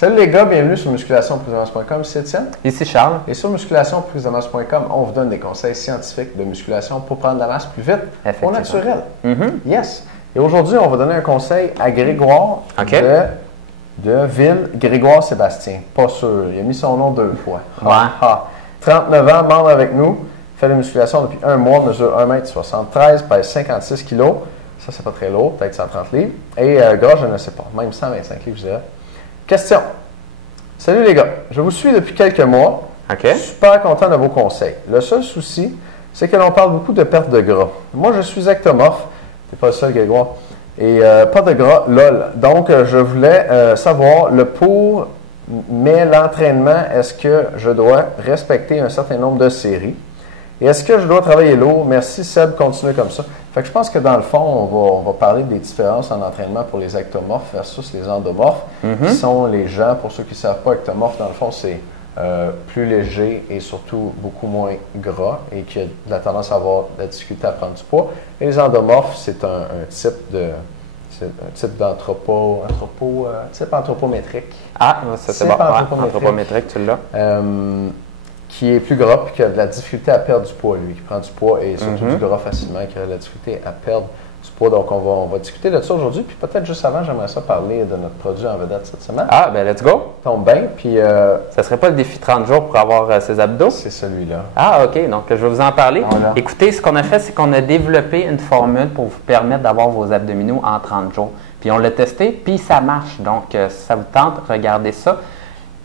Salut les gars, bienvenue sur musculationprisemasse.com, c'est Étienne. Ici Charles. Et sur musculationprisemasse.com, on vous donne des conseils scientifiques de musculation pour prendre de la masse plus vite, au naturel. Yes. Et aujourd'hui, on va donner un conseil à Grégoire de Ville, Grégoire Sébastien. Pas sûr, il a mis son nom 2 fois. Ouais. 39 ans, membre avec nous, fait de la musculation depuis 1 mois, mesure 1,73 m, pèse 56 kg. Ça, c'est pas très lourd, peut-être 130 livres. Et gras, je ne sais pas, même 125 livres, je dirais. Question. Salut les gars, je vous suis depuis quelques mois. Super content de vos conseils. Le seul souci, c'est que l'on parle beaucoup de perte de gras. Moi, je suis ectomorphe. T'es pas le seul, Grégoire. Et pas de gras, lol. Donc, je voulais savoir le pour, mais l'entraînement, est-ce que je dois respecter un certain nombre de séries? Et est-ce que je dois travailler lourd? Merci Seb, continue comme ça. Fait que je pense que dans le fond, on va parler des différences en entraînement pour les ectomorphes versus les endomorphes, qui sont les gens, pour ceux qui ne savent pas, ectomorphes, dans le fond, c'est plus léger et surtout beaucoup moins gras et qui a de la tendance à avoir de la difficulté à prendre du poids. Et les endomorphes, c'est un type type anthropométrique. Ah, ça c'est bon. Anthropométrique, tu l'as. Qui est plus gras et qui a de la difficulté à perdre du poids, lui, qui prend du poids et surtout du gras facilement, qui a de la difficulté à perdre du poids. Donc, on va discuter de ça aujourd'hui. Puis peut-être juste avant, j'aimerais ça parler de notre produit en vedette cette semaine. Ah, ben let's go! Tombe bien. Puis, ça serait pas le défi 30 jours pour avoir ses abdos? C'est celui-là. Ah, OK. Donc, je vais vous en parler. Voilà. Écoutez, ce qu'on a fait, c'est qu'on a développé une formule pour vous permettre d'avoir vos abdominaux en 30 jours. Puis, on l'a testé, puis ça marche. Donc, si ça vous tente, regardez ça.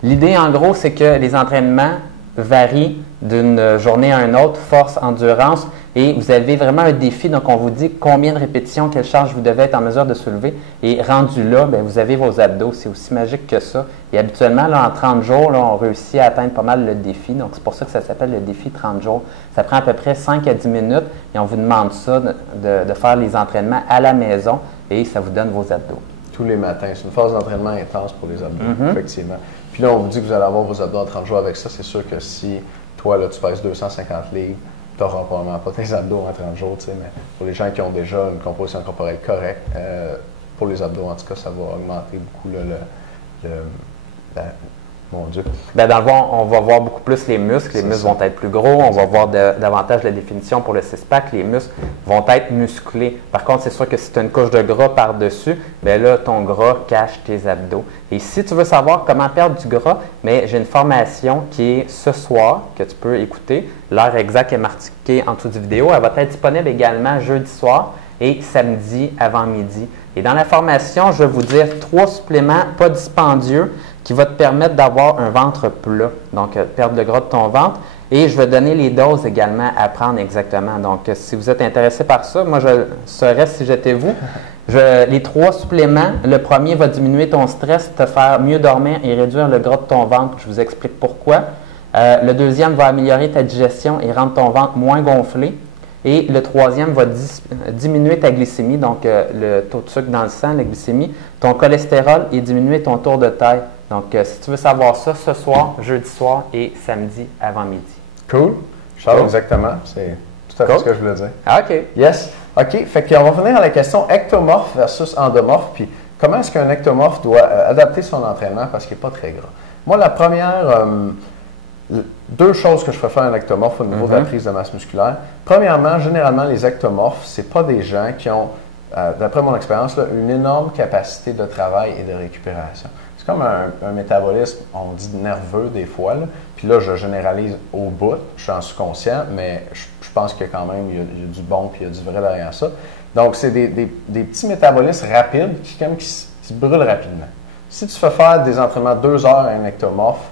L'idée, en gros, c'est que les entraînements varie d'une journée à une autre, force, endurance, et vous avez vraiment un défi. Donc, on vous dit combien de répétitions, quelle charge vous devez être en mesure de soulever. Et rendu là, bien, vous avez vos abdos. C'est aussi magique que ça. Et habituellement, là, en 30 jours, là, on réussit à atteindre pas mal le défi. Donc, c'est pour ça que ça s'appelle le défi 30 jours. Ça prend à peu près 5 à 10 minutes et on vous demande ça, de faire les entraînements à la maison et ça vous donne vos abdos. Tous les matins. C'est une phase d'entraînement intense pour les abdos, effectivement. Puis là, on vous dit que vous allez avoir vos abdos en 30 jours avec ça. C'est sûr que si toi, là, tu pèses 250 livres, tu n'auras probablement pas tes abdos en 30 jours, tu sais, mais pour les gens qui ont déjà une composition corporelle correcte, pour les abdos, en tout cas, ça va augmenter beaucoup mon Dieu. Bien, dans le fond, on va voir beaucoup plus les muscles. Les muscles vont être plus gros. On va voir davantage la définition pour le six-pack. Les muscles vont être musclés. Par contre, c'est sûr que si tu as une couche de gras par-dessus, bien là, ton gras cache tes abdos. Et si tu veux savoir comment perdre du gras, bien, j'ai une formation qui est ce soir, que tu peux écouter. L'heure exacte est marquée en dessous du vidéo. Elle va être disponible également jeudi soir et samedi avant midi. Et dans la formation, je vais vous dire 3 suppléments pas dispendieux qui vont te permettre d'avoir un ventre plat, donc perdre le gras de ton ventre. Et je vais donner les doses également à prendre exactement. Donc, si vous êtes intéressé par ça, moi, je le serais si j'étais vous. Les 3 suppléments, le premier va diminuer ton stress, te faire mieux dormir et réduire le gras de ton ventre. Je vous explique pourquoi. Le deuxième va améliorer ta digestion et rendre ton ventre moins gonflé. Et le troisième va diminuer ta glycémie, donc le taux de sucre dans le sang, la glycémie, ton cholestérol et diminuer ton tour de taille. Donc, si tu veux savoir ça, ce soir, jeudi soir et samedi avant midi. Cool. Charles, exactement. C'est tout à fait ce que je voulais dire. Ah, OK. Yes. OK. Fait qu'on va venir à la question ectomorphe versus endomorphe. Puis, comment est-ce qu'un ectomorphe doit adapter son entraînement parce qu'il n'est pas très gras? Moi, la première... 2 choses que je ferais faire un ectomorphe au niveau de la prise de masse musculaire. Premièrement, généralement, les ectomorphes, ce n'est pas des gens qui ont, d'après mon expérience, là, une énorme capacité de travail et de récupération. C'est comme un métabolisme, on dit nerveux des fois. Là. Puis là, je généralise au bout, je suis en sous-conscient, mais je pense que quand même, il y a du bon et il y a du vrai derrière ça. Donc, c'est des petits métabolismes rapides qui se brûlent rapidement. Si tu fais faire des entraînements 2 heures à un ectomorphe,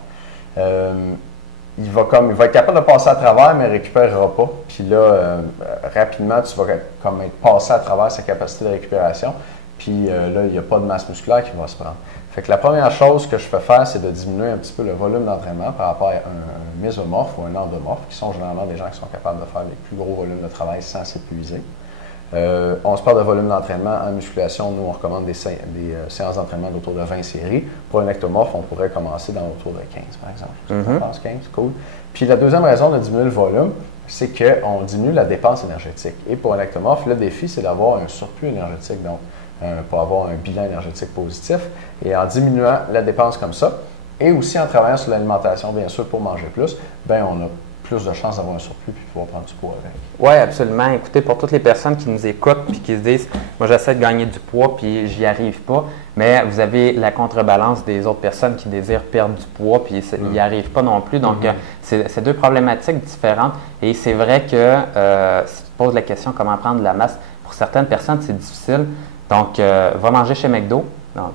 il va être capable de passer à travers, mais il ne récupérera pas. Puis là, rapidement, tu vas être passé à travers sa capacité de récupération. Puis là, il n'y a pas de masse musculaire qui va se prendre. Fait que la première chose que je fais faire, c'est de diminuer un petit peu le volume d'entraînement par rapport à un mésomorphe ou un endomorphe, qui sont généralement des gens qui sont capables de faire les plus gros volumes de travail sans s'épuiser. On se parle de volume d'entraînement en musculation. Nous, on recommande des séances d'entraînement d'autour de 20 séries. Pour un ectomorphe, on pourrait commencer dans autour de 15, par exemple. Je pense 15, cool. Puis la deuxième raison de diminuer le volume, c'est qu'on diminue la dépense énergétique. Et pour un ectomorphe, le défi, c'est d'avoir un surplus énergétique. Donc, pour avoir un bilan énergétique positif. Et en diminuant la dépense comme ça, et aussi en travaillant sur l'alimentation, bien sûr, pour manger plus, bien, on a plus de chances d'avoir un surplus puis pouvoir prendre du poids avec. Oui, absolument. Écoutez, pour toutes les personnes qui nous écoutent puis qui se disent « Moi, j'essaie de gagner du poids puis j'y arrive pas », mais vous avez la contrebalance des autres personnes qui désirent perdre du poids puis ils n'y arrivent pas non plus. Donc, c'est deux problématiques différentes. Et c'est vrai que si tu te poses la question « Comment prendre de la masse », pour certaines personnes, c'est difficile. Donc, va manger chez McDo. Donc,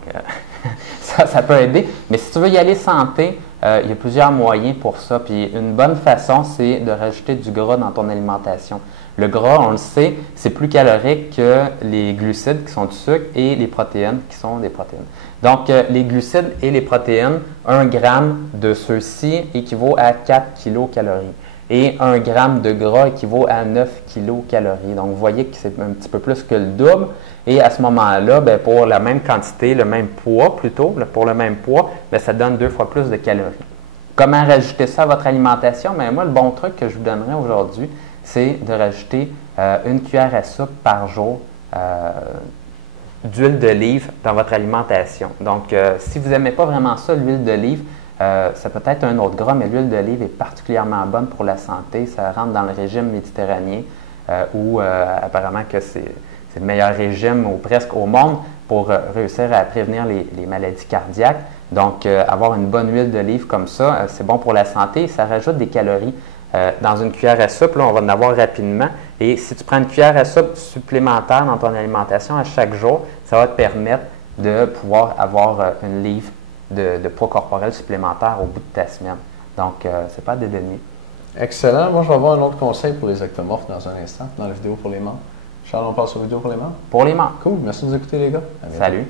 ça peut aider. Mais si tu veux y aller santé, il y a plusieurs moyens pour ça. Puis une bonne façon, c'est de rajouter du gras dans ton alimentation. Le gras, on le sait, c'est plus calorique que les glucides qui sont du sucre et les protéines qui sont des protéines. Donc, les glucides et les protéines, 1 gramme de ceux-ci équivaut à 4 kilocalories. Et 1 gramme de gras équivaut à 9 kilocalories. Donc, vous voyez que c'est un petit peu plus que le double. Et à ce moment-là, bien, pour la même quantité, le même poids plutôt, pour le même poids, bien, ça donne 2 fois plus de calories. Comment rajouter ça à votre alimentation? Bien, moi, le bon truc que je vous donnerai aujourd'hui, c'est de rajouter 1 cuillère à soupe par jour d'huile d'olive dans votre alimentation. Donc, si vous n'aimez pas vraiment ça, l'huile d'olive, ça peut être un autre gras, mais l'huile d'olive est particulièrement bonne pour la santé. Ça rentre dans le régime méditerranéen où apparemment que c'est le meilleur régime ou presque au monde pour réussir à prévenir les maladies cardiaques. Donc, avoir une bonne huile d'olive comme ça, c'est bon pour la santé et ça rajoute des calories. Dans une cuillère à soupe, là, on va en avoir rapidement. Et si tu prends une cuillère à soupe supplémentaire dans ton alimentation à chaque jour, ça va te permettre de pouvoir avoir une livre de poids corporel supplémentaire au bout de ta semaine. Donc, c'est pas à dédaigner. Excellent. Moi, je vais avoir un autre conseil pour les ectomorphes dans un instant, dans la vidéo pour les membres. Charles, on passe aux vidéos pour les membres? Pour les membres. Cool. Merci de nous écouter, les gars. Salut.